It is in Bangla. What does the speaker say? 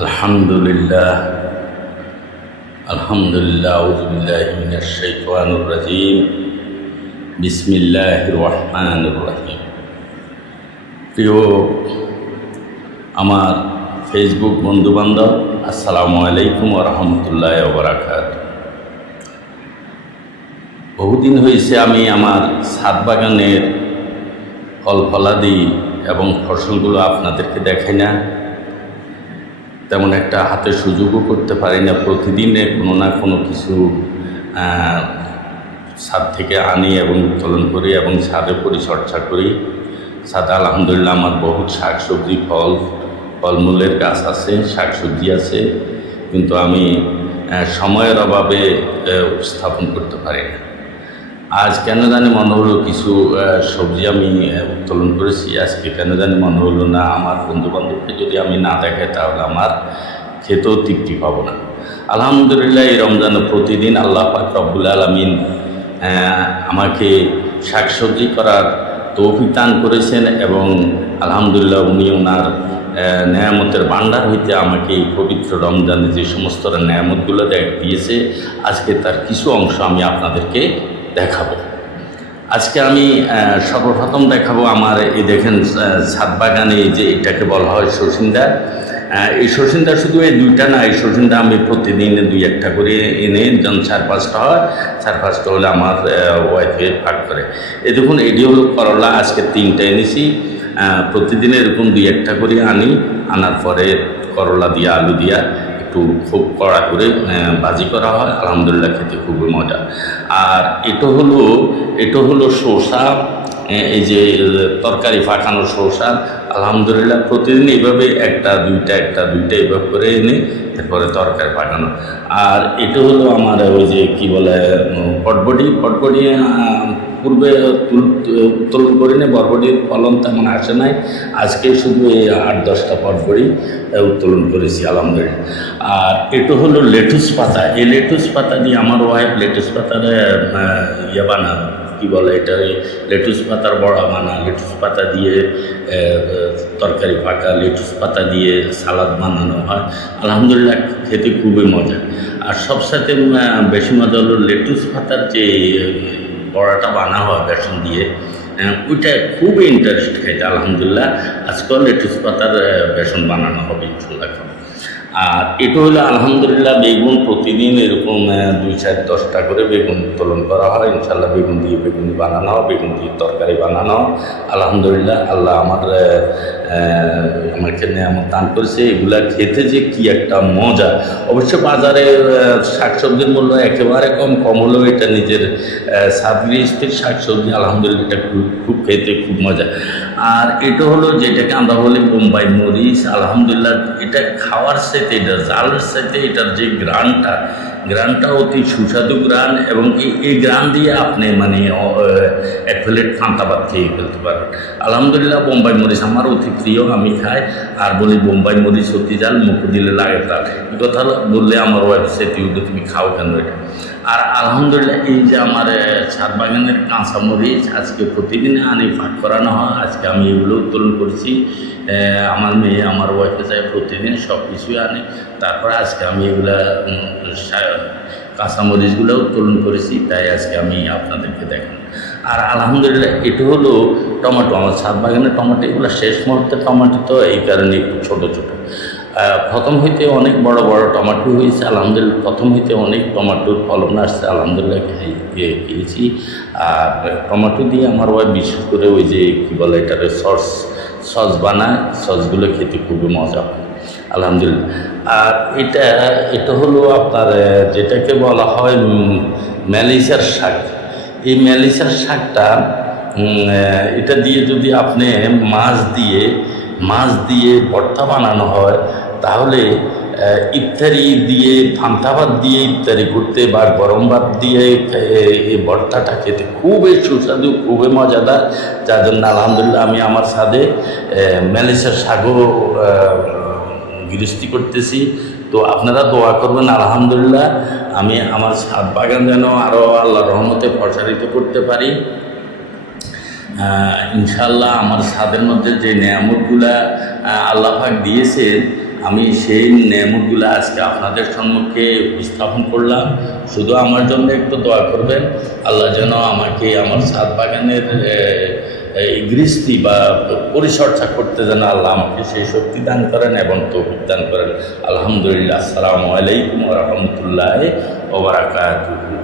আলহামদুলিল্লাহ আলহামদুলিল্লাহ আউযু বিল্লাহি মিনাশ শাইতানির রাজীম বিসমিল্লাহির রহমানির রহিম। প্রিয় আমার ফেসবুক বন্ধুবান্ধব, আসসালামু আলাইকুম ওয়া রাহমাতুল্লাহি ওয়া বারাকাতুহু। বহুদিন হয়েছে আমি আমার ছাদ বাগানের ফল ফলাদি এবং ফসলগুলো আপনাদেরকে দেখাই না, তেমন একটা হাতে সুযোগও করতে পারি না। প্রতিদিনে কোনো না কোনো কিছু ছাদ থেকে আনি এবং উত্তোলন করি এবং ছাদে পরিচর্যা করি। ছাদে আলহামদুলিল্লাহ আমার বহুত শাকসবজি ফলমূলের গাছ আছে, শাকসবজি আছে, কিন্তু আমি সময়ের অভাবে উপস্থাপন করতে পারি না। আজ কেন জানি মনে হলো কিছু সবজি আমি উত্তোলন করেছি। আজকে কেন জানি মনে হলো না, আমার বন্ধুবান্ধবকে যদি আমি না দেখাই তাহলে আমার খেতেও তৃপ্তি পাবো না। আলহামদুলিল্লাহ এই রমজানে প্রতিদিন আল্লাহ পাক রব্বুল আলামিন আমাকে শাকসবজি করার তৌফিক দান করেছেন এবং আলহামদুলিল্লাহ উনি ওনার নেয়ামতের ভাণ্ডার হইতে আমাকে এই পবিত্র রমজানে যে সমস্ত নেয়ামতগুলো দিয়েছে, আজকে তার কিছু অংশ আমি আপনাদেরকে দেখাবো। আজকে আমি সর্বপ্রথম দেখাবো আমার এই দেখেন ছাদ বাগানে যে এটাকে বলা হয় শৌখিনদা। এই শৌখিনদা শুধু এই দুইটা না, এই শৌখিনদা আমি প্রতিদিন দুই একটা করে এনে যখন 4-5টা হয়, 4-5টা হলে আমার ওয়াইফে ভাগ করে। এই দেখুন এটি হলো করলা, আজকে 3টা এনেছি। প্রতিদিন এরকম দুই একটা করে আনার পরে করলা দিয়া আলু দিয়া একটু খুব কড়া করে ভাজি করা হয়। আলহামদুলিল্লাহ খেতে খুবই মজা। আর এটা হলো শসা, এই যে তরকারি পাকানো শসা। আলহামদুলিল্লাহ প্রতিদিন এইভাবে একটা দুইটা এইভাবে করে এনে তারপরে তরকারি পাকানো। আর এটা হলো আমার ওই যে কি বলে পটবটি পূর্বে উত্তোলন করি না, বরবটির ফলন তেমন আসে নাই। আজকে শুধু এই 8-10টা পটবটি উত্তোলন করেছি আলহামদুলিল্লাহ। আর এটা হলো লেটুস পাতা। এই লেটুস পাতা দিয়ে আমার ওয়াইফ লেটুস পাতার বানান কি বলে এটা, লেটুস পাতার বড়া বানা, লেটুস পাতা দিয়ে তরকারি পাকা, লেটুস পাতা দিয়ে সালাদ বানানো হয়। আলহামদুলিল্লাহ খেতে খুবই মজা। আর সবসাথে বেশি মজা হলো লেটুস পাতার যে বড়াটা বানা হয় বেসন দিয়ে, ওইটা খুবই ইন্টারেস্ট খাইতে। আলহামদুলিল্লাহ আজকাল লেটুস পাতার বেসন বানানো হবে ইনশাল্লাহ। আর এটা হলো আলহামদুলিল্লাহ বেগুন, প্রতিদিন এরকম 2-4-10টা করে বেগুন উত্তোলন করা হয়। ইনশাল্লাহ বেগুন দিয়ে বেগুনি বানানো হয়, বেগুন দিয়ে তরকারি বানানো হয়। আলহামদুলিল্লাহ আল্লাহ আমাকে নেয়ামত দান করেছে। এগুলা খেতে যে কি একটা মজা। অবশ্য বাজারে শাকসবজির মূল্য একেবারে কম হলেও এটা নিজের সাবগৃহস্থির শাকসবজি। আলহামদুলিল্লাহ এটা খুব খেতে খুব মজা। আর এটা হলো যেটাকে আমরা বলি বোম্বাই মরিচ। আলহামদুলিল্লাহ এটা খাওয়ার সাথে, এটা জালের সাথে এটার যে গ্রানটা অতি সুস্বাদু গ্রান, এবং এই গ্রান দিয়ে আপনি মানে 1 প্লেট ফান্তা ভাত খেয়ে ফেলতে পারবেন। আলহামদুলিল্লাহ বোম্বাই মরিচ আমার অতি প্রিয়, আমি খাই। আর বলি বোম্বাই মরিচ অতি জাল, মুখ দিলে লাগে তাল। এই কথা বললে আমার ওয়েবসাইট তুমি খাও কেন এটা। আর আলহামদুলিল্লাহ এই যে আমার ছাদ বাগানের কাঁচামরিচ আজকে প্রতিদিনে আনি ভাগ করানো হয়। আজকে আমি এগুলো উত্তোলন করছি। আমার মেয়ে আমার ওয়াইফে যায় প্রতিদিন সব কিছুই আনে। তারপরে আজকে আমি এগুলা কাঁচামরিচগুলো উত্তোলন করেছি, তাই আজকে আমি আপনাদেরকে দেখান। আর আলহামদুলিল্লাহ এটা হলো টমেটো। আমার ছাদ বাগানে টমেটো, এগুলো শেষ মুহূর্তে টমেটো, তো এই কারণে একটু ছোটো। প্রথম হইতে অনেক বড় টমেটো হয়েছে। আলহামদুলিল্লাহ প্রথম হইতে অনেক টমেটোর ফলন আসছে। আলহামদুলিল্লাহ খেয়েছি। আর টমেটো দিয়ে আমার ওই বিশেষ করে ওই যে কী বলে এটার সস বানায়, সসগুলো খেতে খুবই মজা হয় আলহামদুলিল্লাহ। আর এটা হলো আপনার যেটাকে বলা হয় ম্যালিসার শাক। এই ম্যালিসার শাকটা এটা দিয়ে যদি আপনি মাছ দিয়ে ভর্তা বানানো হয়, তাহলে ইফতারি দিয়ে ফান্তা ভাত দিয়ে ইফতারি করতে বা গরম ভাত দিয়ে এই ভর্তাটা খেতে খুবই সুস্বাদু, খুবই মজাদার। যার জন্য আলহামদুলিল্লাহ আমি আমার ছাদে ম্যালিসার শাকও গৃহস্থী করতেছি। তো আপনারা দোয়া করবেন আলহামদুলিল্লাহ আমি আমার ছাদ বাগান যেন আরও আল্লাহর রহমতে প্রসারিত করতে পারি। ইনশাআল্লাহ আমার ছাদের মধ্যে যে নেয়ামতগুলা আল্লাহ পাক দিয়েছেন, আমি সেই নেয়ামতগুলো আজকে আপনাদের সম্মুখে উপস্থাপন করলাম। শুধু আমার জন্য একটু দোয়া করবেন, আল্লাহ যেন আমাকে আমার ছাদ বাগানের এই গৃহস্থী বা পরিচর্যা করতে যেন আল্লাহ আমাকে সেই শক্তি দান করেন এবং তৌফিক দান করেন। আলহামদুলিল্লাহ। আসসালামু আলাইকুম ওয়া রাহমাতুল্লাহি ওয়া বারাকাতুহু।